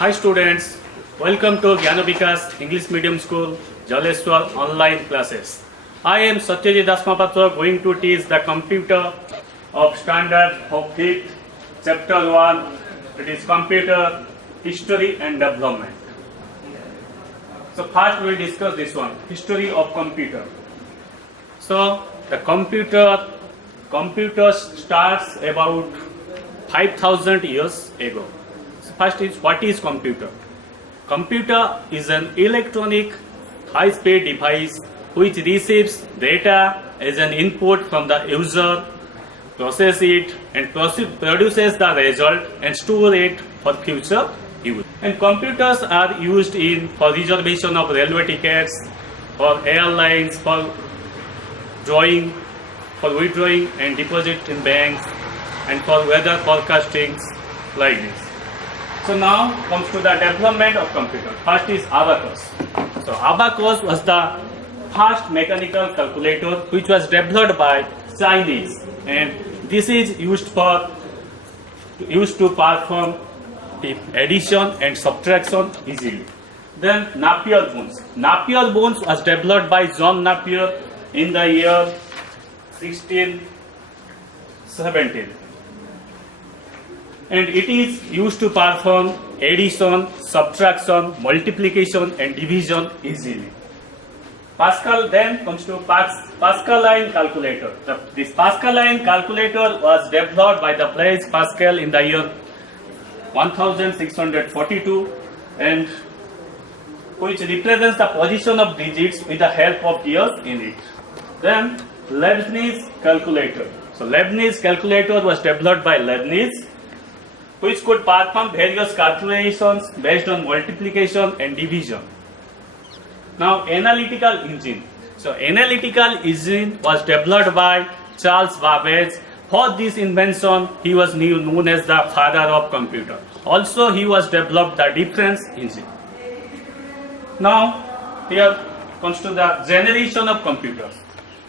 Hi students, welcome to Gyanavikas English Medium School, Jaleshwar online classes. I am Satyajit Dasmapatra going to teach the computer of standard of 5th, chapter 1, it is computer history and development. So first we will discuss this one, history of computer. So the computer starts about 5,000 years ago. So first is what is computer? Computer is an electronic high-speed device which receives data as an input from the user, processes it and produces the result and store it for future use. And computers are used for reservation of railway tickets, for airlines, for drawing, for withdrawing and deposit in banks, and for weather forecasting like this. So now comes to the development of computer. First is abacus. So abacus was the first mechanical calculator which was developed by Chinese, and this is used to perform the addition and subtraction easily. Then Napier bones. Napier bones was developed by John Napier in the year 1617, and it is used to perform addition, subtraction, multiplication and division easily. Pascal then comes to Pascaline calculator. This Pascaline calculator was developed by the Blaise Pascal in the year 1642, and which represents the position of digits with the help of gears in it. Then Leibniz calculator. So Leibniz calculator was developed by Leibniz, which could perform various calculations based on multiplication and division. Now analytical engine. So analytical engine was developed by Charles Babbage. For this invention, he was known as the father of computer. Also, he was developed the difference engine. Now, here comes to the generation of computers.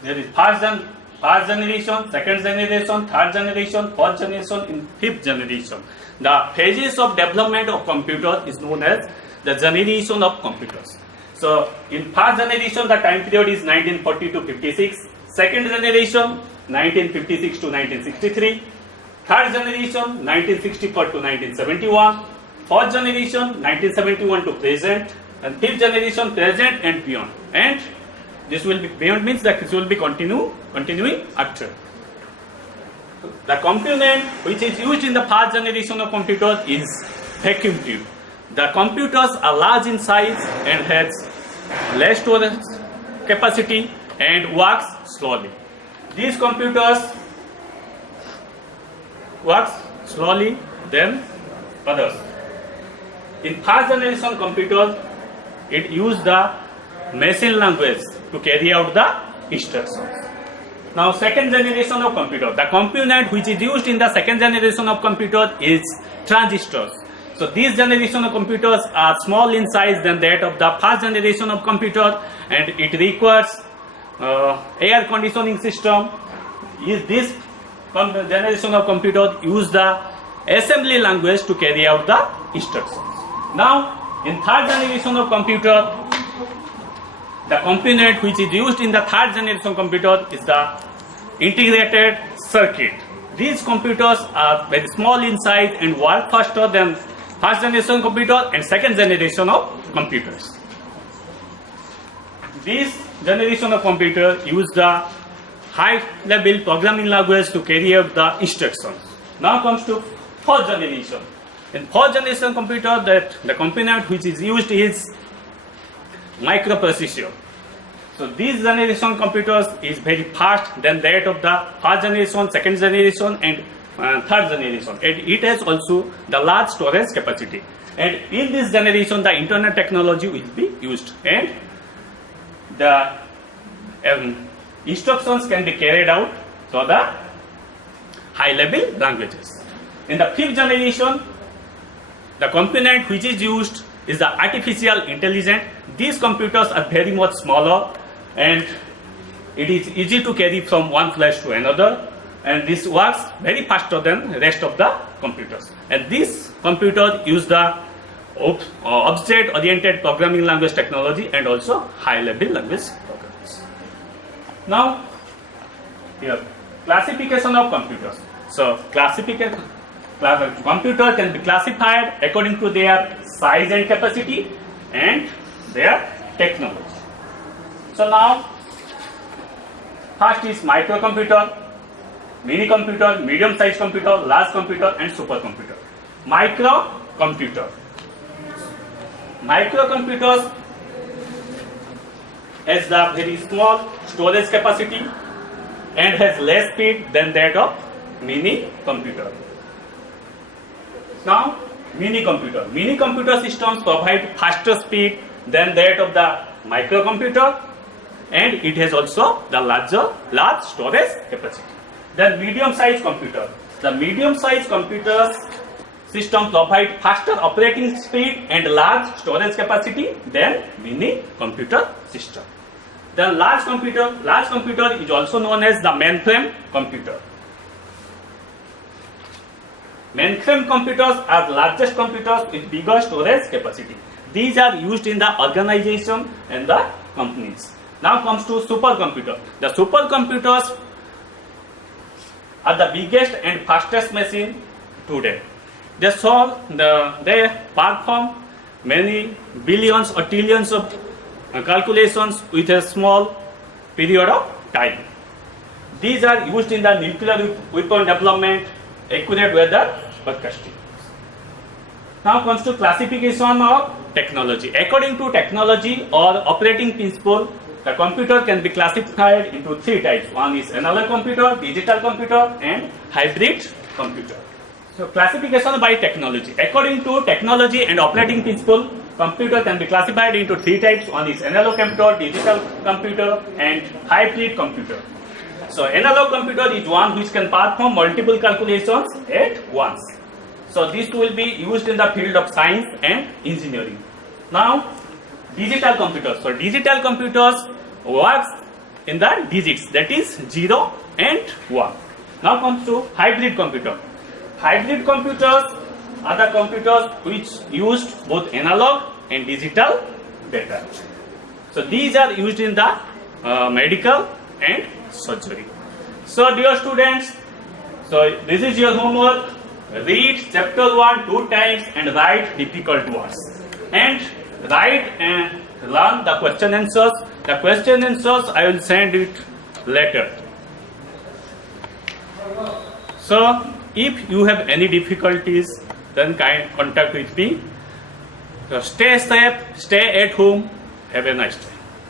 There is first generation, second generation, third generation, fourth generation, and fifth generation. The phases of development of computer is known as the generation of computers. So, in first generation, the time period is 1940 to 56. Second generation, 1956 to 1963. Third generation, 1964 to 1971. Fourth generation, 1971 to present. And fifth generation, present and beyond. And this will be beyond means that this will be continuing after. The component which is used in the first generation of computer is vacuum tube. The computers are large in size and has less storage capacity and works slowly. These computers works slowly than others. In first generation computers, it used the machine language to carry out the instructions. Now second generation of computer, the component which is used in the second generation of computer is transistors. So these generation of computers are small in size than that of the first generation of computer, and it requires air conditioning system. This generation of computer use the assembly language to carry out the instructions. Now in third generation of computer, the component which is used in the third generation computer is the integrated circuit. These computers are very small in size and work faster than first generation computer and second generation of computers. This generation of computer use the high level programming language to carry out the instructions. Now comes to fourth generation. In fourth generation computer, the component which is used is microprocessor. So these generation computers is very fast than that of the first generation, second generation and third generation, and it has also the large storage capacity. And in this generation, the internet technology will be used, and the instructions can be carried out through the high level languages. In the fifth generation, the component which is used is the artificial intelligence. These computers are very much smaller, and it is easy to carry from one place to another, and this works very faster than rest of the computers. And this computer use the object-oriented programming language technology and also high-level language programs. Now, here, classification of computers. So, computer can be classified according to their size and capacity and their technology. So now, first is microcomputer, mini computer, medium sized computer, large computer and supercomputer. Microcomputers has the very small storage capacity and has less speed than that of mini computer. Now, mini computer systems provide faster speed than that of the microcomputer, and it has also the large storage capacity. Then medium-sized computer. The medium-sized computers system provide faster operating speed and large storage capacity than mini computer system. The large computer is also known as the mainframe computer. Mainframe computers are the largest computers with bigger storage capacity. These are used in the organization and the companies. Now comes to supercomputer. The supercomputers are the biggest and fastest machine today. They perform many billions or trillions of calculations with a small period of time. These are used in the nuclear weapon development, accurate weather forecasting. Now comes to classification of technology. According to technology or operating principle, the computer can be classified into three types. One is analog computer, digital computer and hybrid computer. So classification by technology. According to technology and operating principle, computer can be classified into three types. One is analog computer, digital computer and hybrid computer. So analog computer is one which can perform multiple calculations at once. So this will be used in the field of science and engineering. Now digital computers. So digital computers works in the digits, that is 0 and 1. Now comes to hybrid computer. Hybrid computers are the computers which used both analog and digital data. So these are used in the medical and surgery. So dear students, so this is your homework. Read chapter 1 2 times and write difficult words. And write and learn the question answers. The question answers I will send it later. So if you have any difficulties, then contact with me. So stay safe, stay at home. Have a nice day.